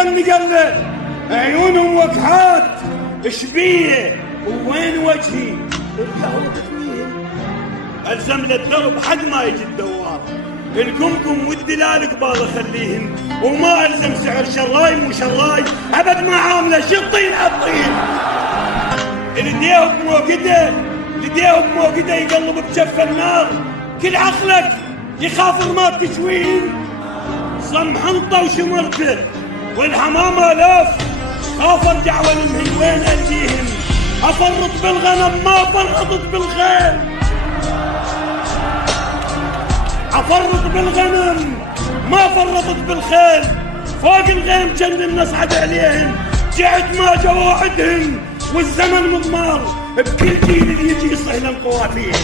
غني قال له عيونهم وكحات شبيه ووين وجهي ارجعوا تحميهم. الزم للدرب حد ما يجي الدوار، الكمكم والدلال قبال اخليهم، وما الزم سعر شراي مو شراي ابد ما عامله شطين عطين. لديه بموقده يقلب بجف النار، كل عقلك يخاف ما تشوين. صم حنطه وشمرته والحمامه لف، خاف ارجع ولمهن وين الجيهم. افرط بالغنم ما فرطت بالخيل، افرط بالغنم ما فرطت بالخيل. فوق الغيم جن النصعد عليهم، جعت ما جواعدهم والزمن مضمار، بكل جيل اللي يجي يصهل القوافيل.